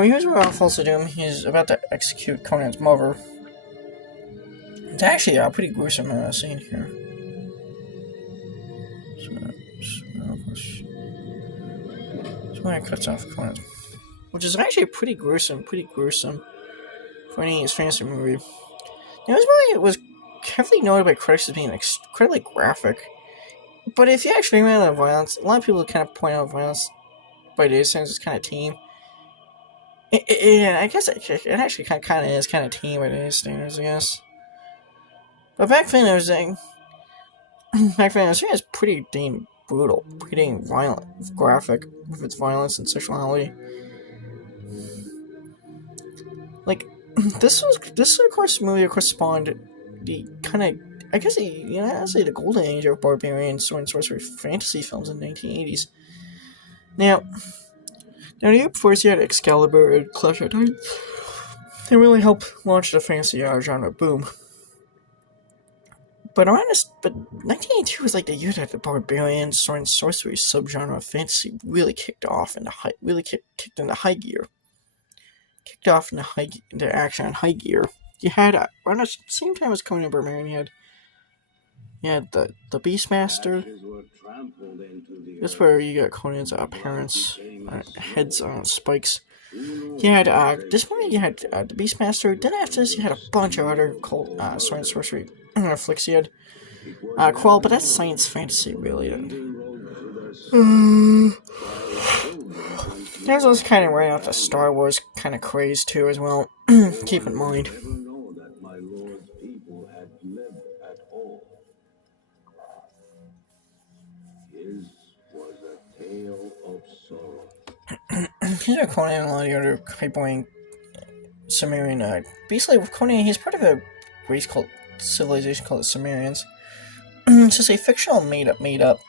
Now, here's where Ralph falls to doom. He's about to execute Conan's mother. It's actually a pretty gruesome scene here. So when it cuts off Conan's, which is actually pretty gruesome for any fantasy movie. Now, it was heavily noted by critics as being incredibly graphic. But if you actually remember the violence, a lot of people kind of point out violence by today's standards is kind of tame. I guess it actually kind of is kind of tame by today's standards, I guess. But back then, it was pretty dang brutal, pretty dang violent, graphic with its violence and sexuality. Like this of course movie spawned the kind of I'd say the golden age of barbarian sword and sorcery fantasy films in the 1980s. Now the year before, you had Excalibur and Clash of Titans. They really helped launch the fantasy genre boom. But 1982 was like the year that the barbarian sword and sorcery subgenre of fantasy really kicked off into kicked into high gear. Kicked off into action in high gear. You had around the same time as Conan Barbarian, you had the Beastmaster. That's where you got Conan's parents' heads on spikes. You had this one. You had the Beastmaster. Then after this, you had a bunch of other sword and sorcery flicks. You had Crawl, but that's science fantasy, really. There's also kind of right out the Star Wars kind of craze too, as well. Keep in mind. Here's a Conan and a lot of the other hype-boying Cimmerian. Basically, with Conan, he's part of a race called civilization called the Cimmerians. It's just a fictional, made up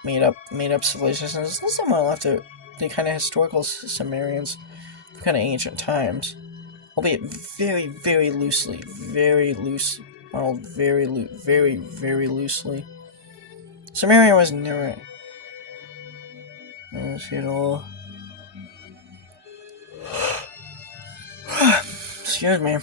civilization. It's not someone left to the kind of historical Cimmerians from kind of ancient times, albeit very, very loosely, modeled very loosely. Cimmerian was never. Let's see it all. Excuse me.